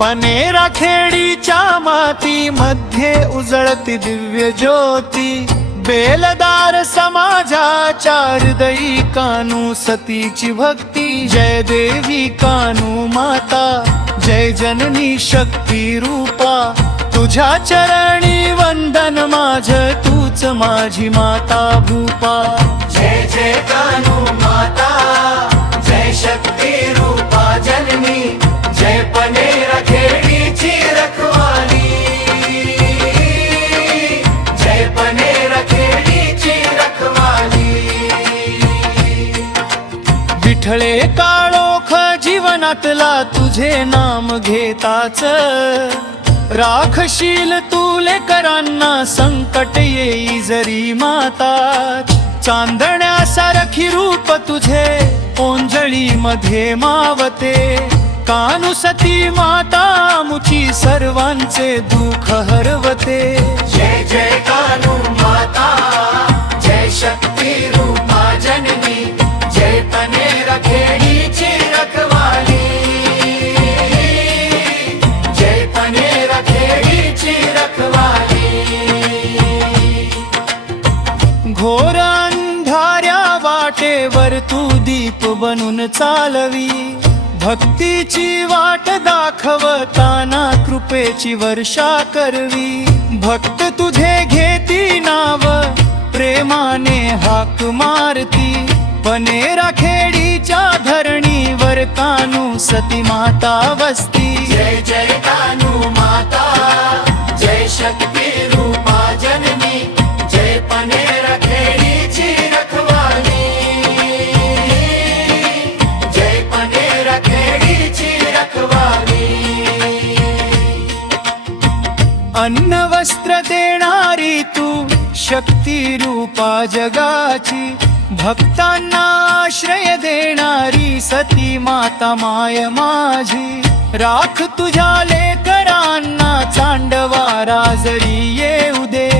Panera खेडीच्या मातीमध्ये उजळती दिव्य ज्योती. बेलदार समाजाच्या हृदयी कानू सतीची भक्ती. जय देवी कानू माता जय जननी शक्ती रूपा. तुझ्या चरणी वंदन माझ तूच माझी माता भूपा. जय जय कानू विठळे काळोख जीवनातला तुझे नाम घेताच. राखशील तुले करांना संकट येई जरी माता चांदण्यासारखी रूप तुझे ओंजळी मध्ये मावते कानुसती माता मुची सर्वांचे दुःख हरवते. जय जय कानू माता जय शक्ती घोर अंधाऱ्या वाटेवर तू दीप बनून चालवी. भक्तीची वाट दाखवताना कृपेची वर्षा करवी. भक्त तुझे घेती नाव प्रेमाने हाक मारती. पनेरा खेडीच्या धरणीवर कानू सती माता वसती. जय जय कानू माता जय शक्ती रूपा जननी. देणारी तू शक्ती रूपा जगाची. भक्तांना आश्रय देणारी सती माता माय माझी. राख तुझ्या लेकरांना चांडवा राजरी येऊ दे.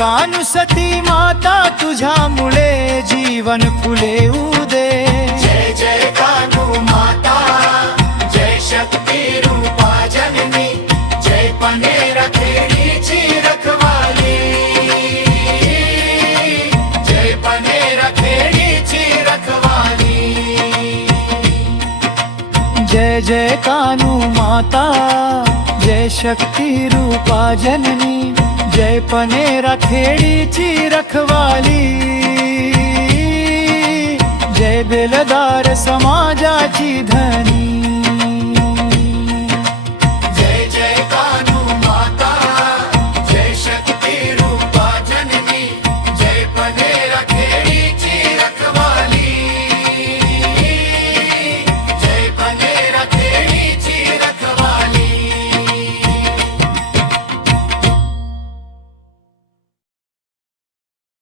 कानू सती माता तुझ्या मुळे जीवन फुले दे. जय जय कानू माता जय शक्ती रूपा जननी. जय पने रथे जय माता जय शक्ती रूपा जननी जय पनेरा रखवाली. जय बेलदार समाजाची धनी.